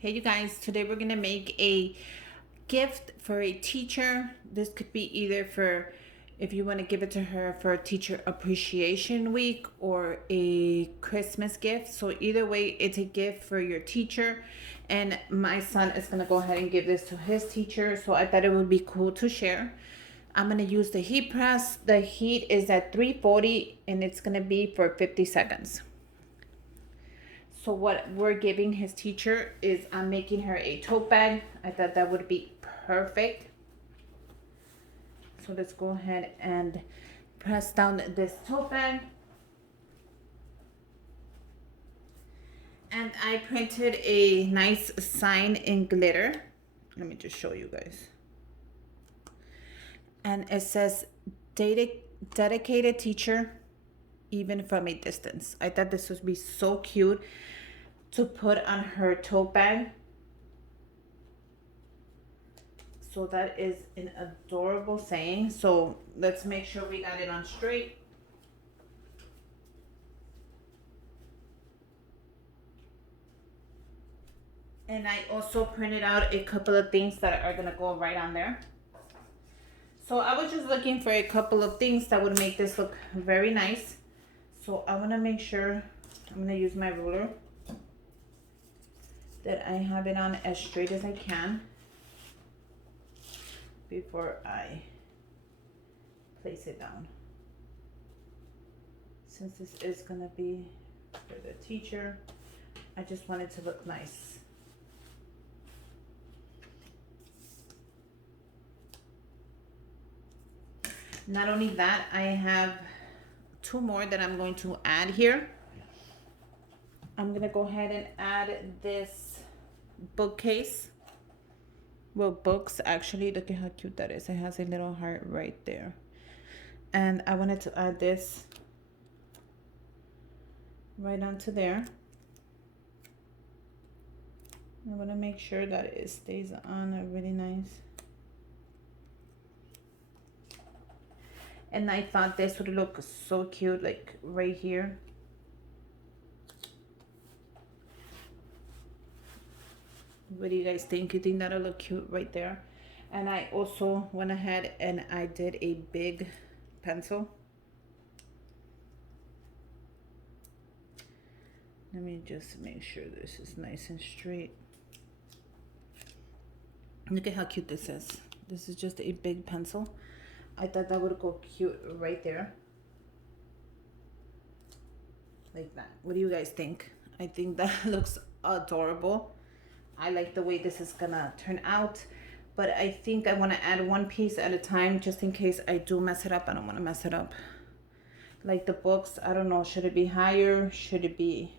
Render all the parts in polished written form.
Hey you guys, today we're gonna make a gift for a teacher. This could be either for if you want to give it to her for Teacher Appreciation Week or a Christmas gift. So either way, it's a gift for your teacher. And my son is gonna go ahead and give this to his teacher. So I thought it would be cool to share. I'm gonna use the heat press. The heat is at 340 and it's gonna be for 50 seconds. So what we're giving his teacher is I'm making her a tote bag. I thought that would be perfect. So let's go ahead and press down this tote bag. And I printed a nice sign in glitter. Let me just show you guys. And it says dedicated teacher even from a distance. I thought this would be so cute to put on her tote bag. So that is an adorable saying. So let's make sure we got it on straight. And I also printed out a couple of things that are gonna go right on there. So I was just looking for a couple of things that would make this look very nice. So I wanna make sure, I'm gonna use my ruler, that I have it on as straight as I can before I place it down. Since this is gonna be for the teacher, I just want it to look nice. Not only that, I have two more that I'm going to add here. I'm gonna go ahead and add this bookcase. Well, books actually, look at how cute that is. It has a little heart right there. And I wanted to add this right onto there. I want to make sure that it stays on really nice. And I thought this would look so cute, like right here. What do you guys think? You think that'll look cute right there? And I also went ahead and I did a big pencil. Let me just make sure this is nice and straight. Look at how cute this is. This is just a big pencil. I thought that would go cute right there. Like that. What do you guys think? I think that looks adorable. I like the way this is gonna turn out. But I think I want to add one piece at a time just in case I do mess it up. I don't want to mess it up. Like the books, I don't know. Should it be higher? Should it be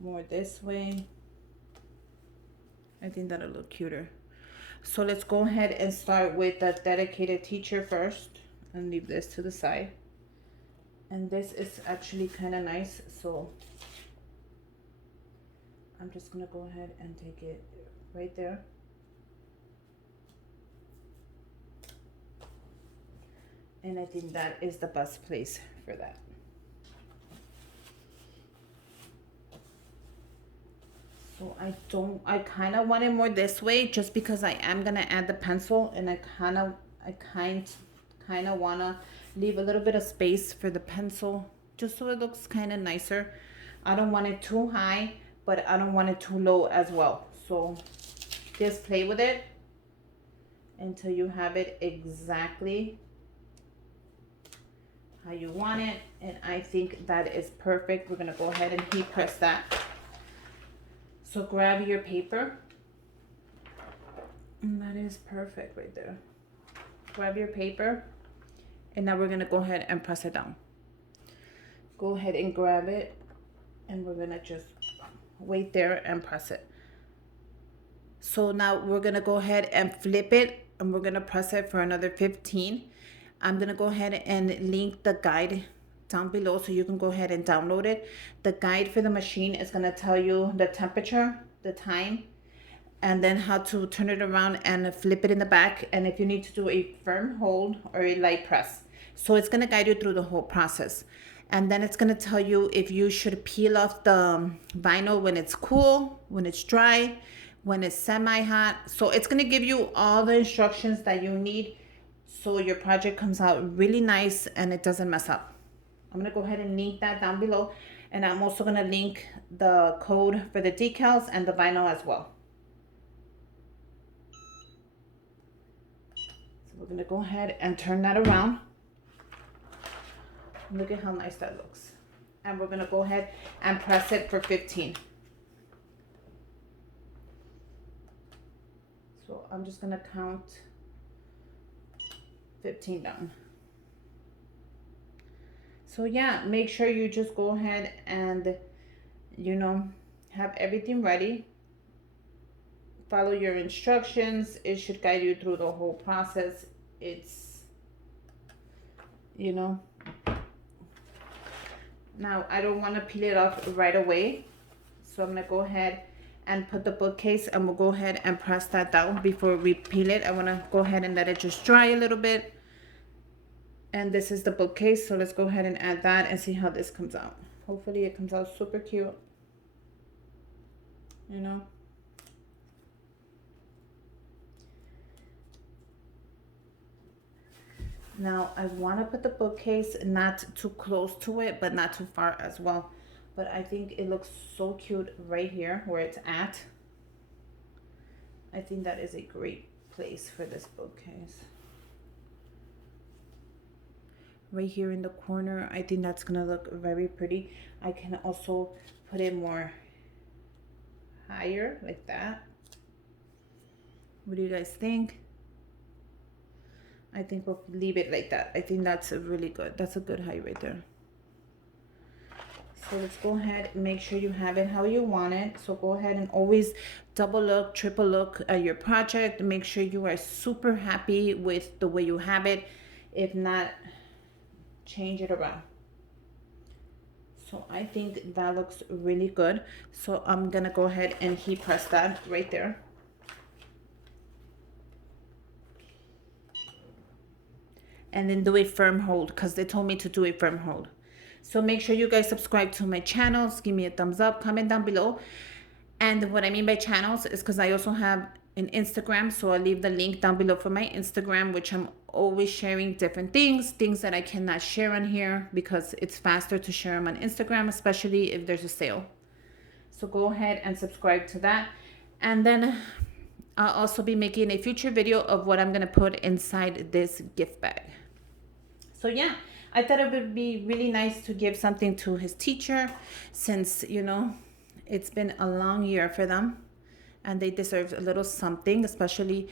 more this way? I think that'll look cuter. So let's go ahead and start with the dedicated teacher first and leave this to the side. And this is actually kind of nice. So I'm just going to go ahead and take it right there. And I think that is the best place for that. So I kind of want it more this way just because I am going to add the pencil, and I kind of want to leave a little bit of space for the pencil just so it looks kind of nicer. I don't want it too high, but I don't want it too low as well. So just play with it until you have it exactly how you want it. And I think that is perfect. We're going to go ahead and heat press that. So grab your paper. And that is perfect right there. Grab your paper. And now we're going to go ahead and press it down. Go ahead and grab it. And we're going to just wait there and press it. So now we're going to go ahead and flip it. And we're going to press it for another 15. I'm going to go ahead and link the guide down below so you can go ahead and download it. The guide for the machine is going to tell you the temperature, the time, and then how to turn it around and flip it in the back, and if you need to do a firm hold or a light press. So it's going to guide you through the whole process. And then it's going to tell you if you should peel off the vinyl when it's cool, when it's dry, when it's semi-hot. So it's going to give you all the instructions that you need so your project comes out really nice and it doesn't mess up. I'm going to go ahead and link that down below. And I'm also going to link the code for the decals and the vinyl as well. So we're going to go ahead and turn that around. Look at how nice that looks. And we're going to go ahead and press it for 15. So I'm just going to count 15 down. So yeah, make sure you just go ahead and, you know, have everything ready. Follow your instructions. It should guide you through the whole process. It's, you know, now I don't want to peel it off right away. So I'm going to go ahead and put the bookcase, and we'll go ahead and press that down before we peel it. I want to go ahead and let it just dry a little bit. And this is the bookcase, so let's go ahead and add that and see how this comes out. Hopefully it comes out super cute, you know. Now I want to put the bookcase not too close to it, but not too far as well. But I think it looks so cute right here where it's at. I think that is a great place for this bookcase. Right here in the corner, I think that's gonna look very pretty. I can also put it more higher like that. What do you guys think? I think we'll leave it like that. I think that's a really good, that's a good height right there. So let's go ahead and make sure you have it how you want it. So go ahead and always double look, triple look at your project. Make sure you are super happy with the way you have it. If not, change it around. So I think that looks really good. So I'm gonna go ahead and heat press that right there. And then do a firm hold because they told me to do a firm hold. So make sure you guys subscribe to my channels. Give me a thumbs up, comment down below. And what I mean by channels is because I also have an Instagram. So I'll leave the link down below for my Instagram, which I'm always sharing different things that I cannot share on here because it's faster to share them on Instagram, especially if there's a sale. So go ahead and subscribe to that. And then I'll also be making a future video of what I'm going to put inside this gift bag. So yeah, I thought it would be really nice to give something to his teacher since, you know, it's been a long year for them and they deserve a little something, especially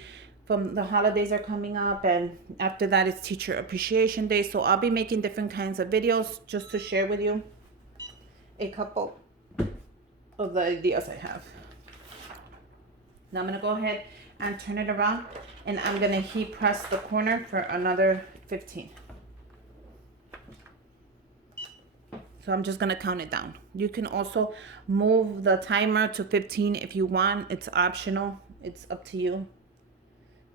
from the holidays are coming up, and after that it's Teacher Appreciation Day. So I'll be making different kinds of videos just to share with you a couple of the ideas I have. Now I'm going to go ahead and turn it around, and I'm going to heat press the corner for another 15. So I'm just going to count it down. You can also move the timer to 15 if you want. It's optional. It's up to you.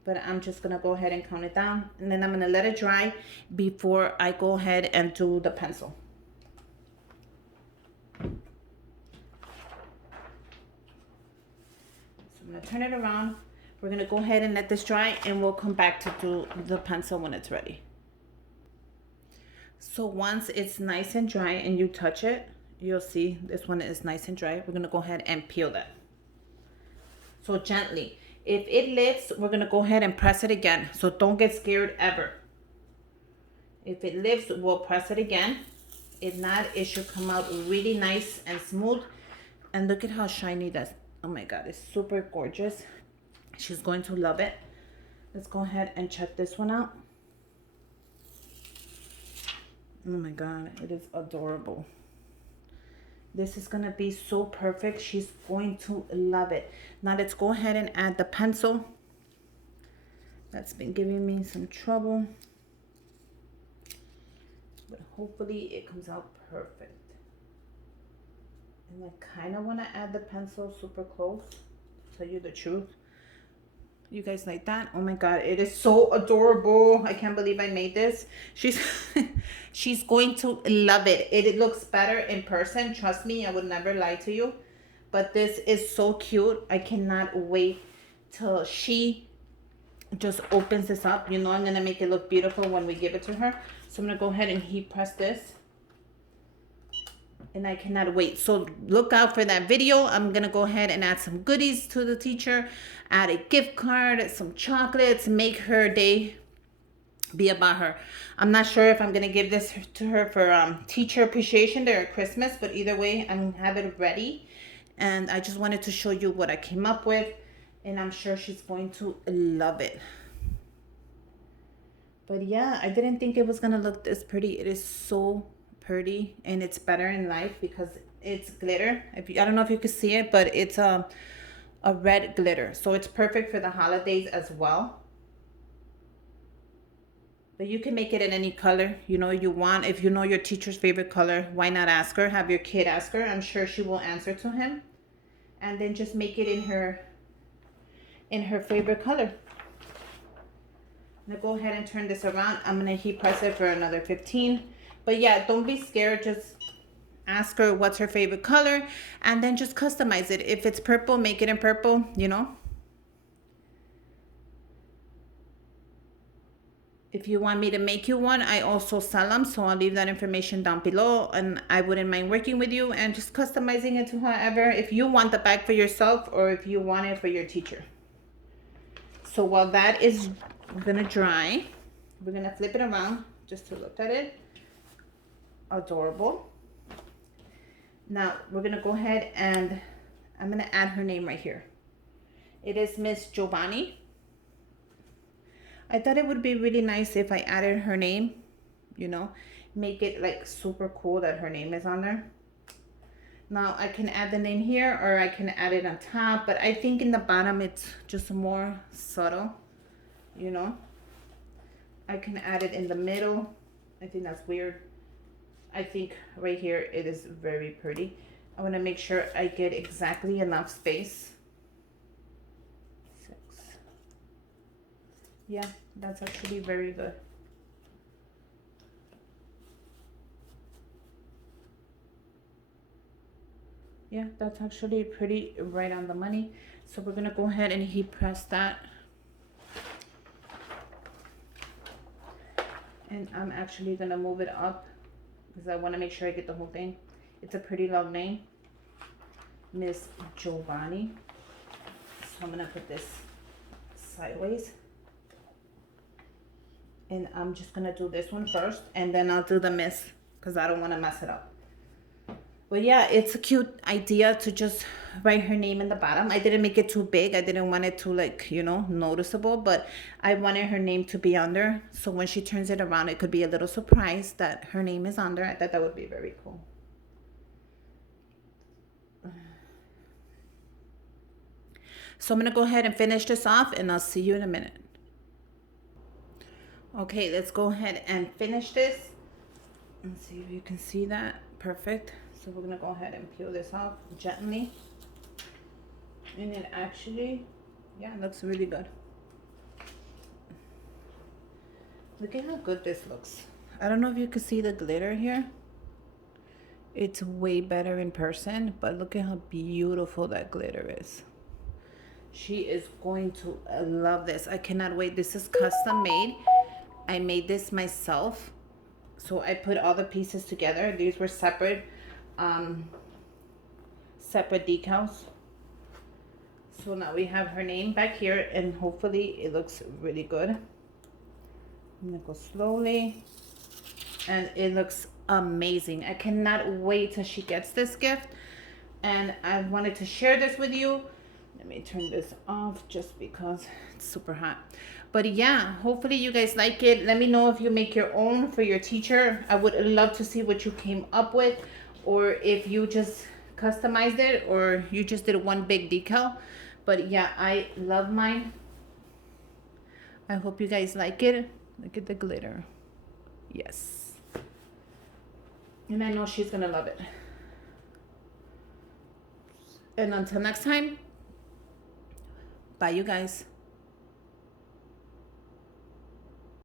But I'm just going to go ahead and count it down. And then I'm going to let it dry before I go ahead and do the pencil. So I'm going to turn it around. We're going to go ahead and let this dry, and we'll come back to do the pencil when it's ready. So once it's nice and dry and you touch it, you'll see this one is nice and dry. We're going to go ahead and peel that. So gently. If it lifts, we're going to go ahead and press it again. So don't get scared ever. If it lifts, we'll press it again. If not, it should come out really nice and smooth. And look at how shiny that's. Oh my God, it's super gorgeous. She's going to love it. Let's go ahead and check this one out. Oh my God, it is adorable. This is going to be so perfect. She's going to love it. Now let's go ahead and add the pencil. That's been giving me some trouble. But hopefully it comes out perfect. And I kind of want to add the pencil super close, to tell you the truth. You guys like that? Oh my god, it is so adorable. I can't believe I made this. She's she's going to love it. It looks better in person. Trust me, I would never lie to you. But this is so cute. I cannot wait till she just opens this up. You know I'm gonna make it look beautiful when we give it to her. So I'm gonna go ahead and heat press this. And I cannot wait. So look out for that video. I'm gonna go ahead and add some goodies to the teacher, add a gift card, some chocolates, make her day be about her. I'm not sure if I'm gonna give this to her for Teacher Appreciation Day or Christmas, but either way, I'm have it ready. And I just wanted to show you what I came up with, and I'm sure she's going to love it. But yeah, I didn't think it was gonna look this pretty. It is so pretty, and it's better in life because it's glitter. If you, I don't know if you can see it, but it's a red glitter, so it's perfect for the holidays as well. But you can make it in any color you know you want. If you know your teacher's favorite color, why not ask her? Have your kid ask her. I'm sure she will answer to him. And then just make it in her favorite color. I'm gonna go ahead and turn this around. I'm gonna heat press it for another 15. But yeah, don't be scared. Just ask her what's her favorite color, and then just customize it. If it's purple, make it in purple, you know. If you want me to make you one, I also sell them, so I'll leave that information down below, and I wouldn't mind working with you and just customizing it to however, if you want the bag for yourself or if you want it for your teacher. So while that is gonna dry, we're gonna flip it around just to look at it. Adorable. Now we're gonna go ahead and I'm gonna add her name right here. It is Miss Giovanni. I thought it would be really nice if I added her name, you know, make it like super cool that her name is on there. Now I can add the name here, or I can add it on top, but I think in the bottom it's just more subtle, you know. I can add it in the middle. I think that's weird. I think right here it is very pretty. I want to make sure I get exactly enough space. Yeah, that's actually very good. Yeah, that's actually pretty right on the money. So we're gonna go ahead and heat press that. And I'm actually gonna move it up because I want to make sure I get the whole thing. It's a pretty long name, Miss Giovanni. So I'm gonna put this sideways. And I'm just gonna do this one first, and then I'll do the miss because I don't want to mess it up. But yeah, it's a cute idea to just write her name in the bottom. I didn't make it too big. I didn't want it to, like, you know, noticeable, but I wanted her name to be under. So when she turns it around, it could be a little surprise that her name is under. I thought that would be very cool. So I'm gonna go ahead and finish this off, and I'll see you in a minute. Okay, let's go ahead and finish this. Let's see if you can see that. Perfect. So we're gonna go ahead and peel this off gently. And it actually, yeah, it looks really good. Look at how good this looks. I don't know if you can see the glitter here. It's way better in person, but look at how beautiful that glitter is. She is going to love this. I cannot wait. This is custom made. I made this myself. So I put all the pieces together. These were separate decals. So now we have her name back here, and hopefully it looks really good. I'm gonna go slowly, and it looks amazing. I cannot wait till she gets this gift, and I wanted to share this with you. Let me turn this off just because it's super hot. But yeah, hopefully you guys like it. Let me know if you make your own for your teacher. I would love to see what you came up with, or if you just customized it, or you just did one big decal. But yeah, I love mine. I hope you guys like it. Look at the glitter. Yes. And I know she's gonna love it. And until next time, bye you guys.